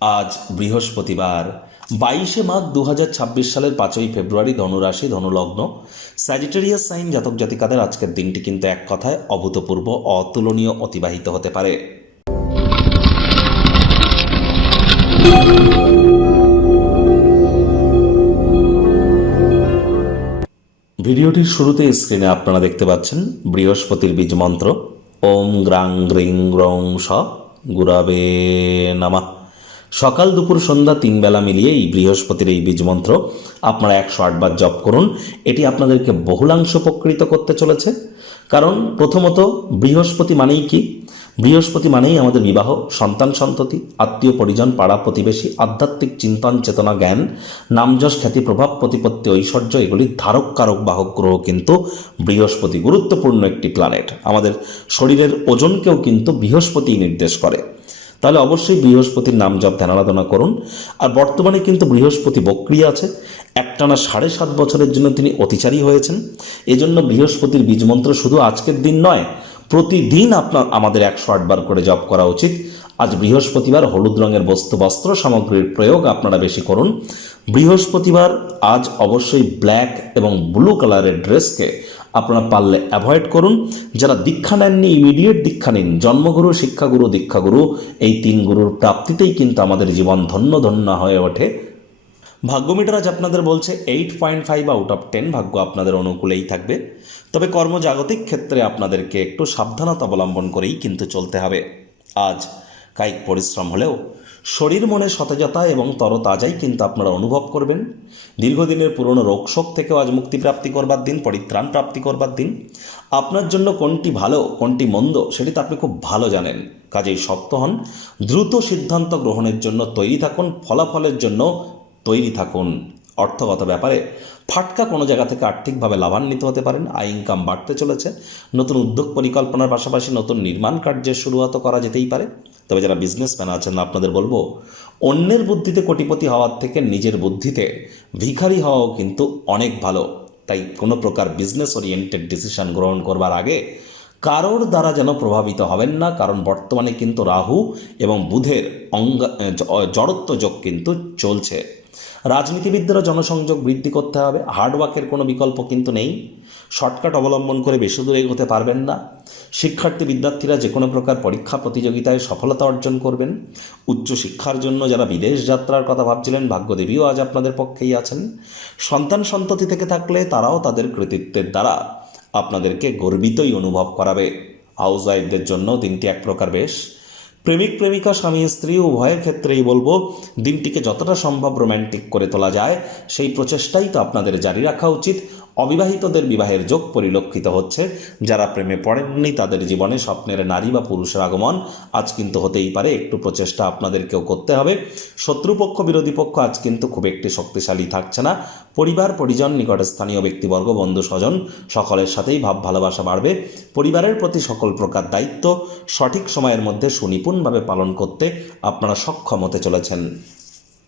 আজ বৃহস্পতিবার 22 মাঘ 2026 সালের 5ই ফেব্রুয়ারি। ধনুরাশি, ধনুলগ্ন, স্যাজিটেরিয়াস সাইন জাতক জাতিকাদের আজকের দিনটি কিন্তু এক কথায় অভূতপূর্ব, অতুলনীয় অতিবাহিত হতে পারে। ভিডিওটির শুরুতে স্ক্রিনে আপনারা দেখতে পাচ্ছেন বৃহস্পতির বীজ মন্ত্র ওম গ্রাং গ্রিং গ্রং স গুরাবে নমঃ। সকাল দুপুর সন্ধ্যা 3 বেলা মিলিয়ে এই বৃহস্পতির এই বীজ মন্ত্র আপনারা 108 বার জপ করুন। এটি আপনাদেরকে বহুলাংশ উপকৃত করতে চলেছে। কারণ প্রথমত বৃহস্পতি মানেই কি? বৃহস্পতি মানেই আমাদের বিবাহ, সন্তান সন্ততি, আত্মীয় পরিজন, পাড়া প্রতিবেশী, আধ্যাত্মিক চিন্তন চেতনা, জ্ঞান, নামযশ, খ্যাতি, প্রভাব, প্রতিপত্তি, ঐশ্বর্য, এগুলির ধারক কারক বাহক গ্রহ কিন্তু বৃহস্পতি। গুরুত্বপূর্ণ একটি প্ল্যানেট, আমাদের শরীরের ওজনকেও কিন্তু বৃহস্পতি নির্দেশ করে। তাহলে অবশ্যই বৃহস্পতির নাম জপ ধ্যান আরাধনা করুন। আর বর্তমানে কিন্তু বৃহস্পতি বক্রিয় আছে, একটানা 7.5 বছরের জন্য তিনি অতিচারী হয়েছেন। এজন্য বৃহস্পতির বীজমন্ত্র শুধু আজকের দিন নয়, প্রতিদিন আমাদের 108 বার করে জপ করা উচিত। আজ বৃহস্পতিবার, হলুদ রঙের বস্ত্র সামগ্রীর প্রয়োগ আপনারা বেশি করুন। বৃহস্পতিবার আজ অবশ্যই ব্ল্যাক এবং ব্লু কালারের ড্রেসকে আপনারা পারলে অ্যাভয়েড করুন। যারা দীক্ষা নেননি, ইমিডিয়েট দীক্ষা নিন। জন্মগুরু, শিক্ষাগুরু, দীক্ষাগুরু, এই 3 গুরুর প্রাপ্তিতেই কিন্তু আমাদের জীবন ধন্য ধন্য হয়ে ওঠে। ভাগ্যমিটার আজ আপনাদের বলছে 8.5 আউট অফ 10, ভাগ্য আপনাদের অনুকূলেই থাকবে। তবে কর্মজাগতিক ক্ষেত্রে আপনাদেরকে একটু সাবধানতা অবলম্বন করেই কিন্তু চলতে হবে। আজ কায়িক পরিশ্রম হলেও শরীর মনে সতেজতা এবং তরতাজাই কিন্তু আপনারা অনুভব করবেন। দীর্ঘদিনের পুরনো রোগশোক থেকেও আজ মুক্তিপ্রাপ্তি করবার দিন, পরিত্রাণ প্রাপ্তি করবার দিন। আপনার জন্য কোনটি ভালো কোনটি মন্দ সেটি তো আপনি খুব ভালো জানেন। কাজেই শক্ত হন, দ্রুত সিদ্ধান্ত গ্রহণের জন্য তৈরি থাকুন, ফলাফলের জন্য তৈরি থাকুন। অর্থগত ব্যাপারে ফাটকা কোনো জায়গা থেকে আর্থিকভাবে লাভান্বিত হতে পারেন। আয় ইনকাম বাড়তে চলেছে। নতুন উদ্যোগ পরিকল্পনার পাশাপাশি নতুন নির্মাণ কার্যের শুরুয়াত করা যেতেই পারে। তবে যারা বিজনেসম্যান আছেন আপনাদের বলবো, অন্যের বুদ্ধিতে কোটিপতি হওয়ার থেকে নিজের বুদ্ধিতে ভিখারি হওয়াও কিন্তু অনেক ভালো। তাই কোনো প্রকার বিজনেস ওরিয়েন্টেড ডিসিশন গ্রহণ করবার আগে কারোর দ্বারা যেন প্রভাবিত হবেন না। কারণ বর্তমানে কিন্তু রাহু এবং বুধের জড়ত্ব যোগ কিন্তু চলছে। রাজনীতিবিদদেরও জনসংযোগ বৃদ্ধি করতে হবে। হার্ডওয়ার্কের কোনো বিকল্প কিন্তু নেই। শর্টকাট অবলম্বন করে বেশি দূরে এগোতে পারবেন না। বিদ্যার্থীরা যে কোনো প্রকার পরীক্ষা প্রতিযোগিতায় সফলতা অর্জন করবেন। উচ্চশিক্ষার জন্য যারা বিদেশ যাত্রার কথা ভাবছিলেন, ভাগ্যদেবীও আজ আপনাদের পক্ষেই আছেন। সন্তান সন্ততি থেকে থাকলে তারাও তাদের কৃতিত্বের দ্বারা আপনাদেরকে গর্বিতই অনুভব করাবে। হাউস ওয়াইফদের জন্য দিনটি এক প্রকার বেশ। প্রেমিক প্রেমিকা, স্বামী স্ত্রী উভয়ের ক্ষেত্রেই বলবো, দিনটিকে যতটা সম্ভব রোম্যান্টিক করে তোলা যায় সেই প্রচেষ্টাই তো আপনাদের জারি রাখা উচিত। অবিবাহিতদের বিবাহের যোগ পরিলক্ষিত হচ্ছে। যারা প্রেমে পড়েননি তাদের জীবনে স্বপ্নের নারী বা পুরুষের আগমন আজ কিন্তু হতেই পারে। একটু প্রচেষ্টা আপনাদেরকেও করতে হবে। শত্রুপক্ষ, বিরোধী পক্ষ আজ কিন্তু খুব একটি শক্তিশালী থাকছে না। পরিবার পরিজন, নিকটস্থানীয় ব্যক্তিবর্গ, বন্ধু স্বজন সকলের সাথেই ভাব ভালোবাসা বাড়বে। পরিবারের প্রতি সকল প্রকার দায়িত্ব সঠিক সময়ের মধ্যে সুনিপুণভাবে পালন করতে আপনারা সক্ষম হতে চলেছেন।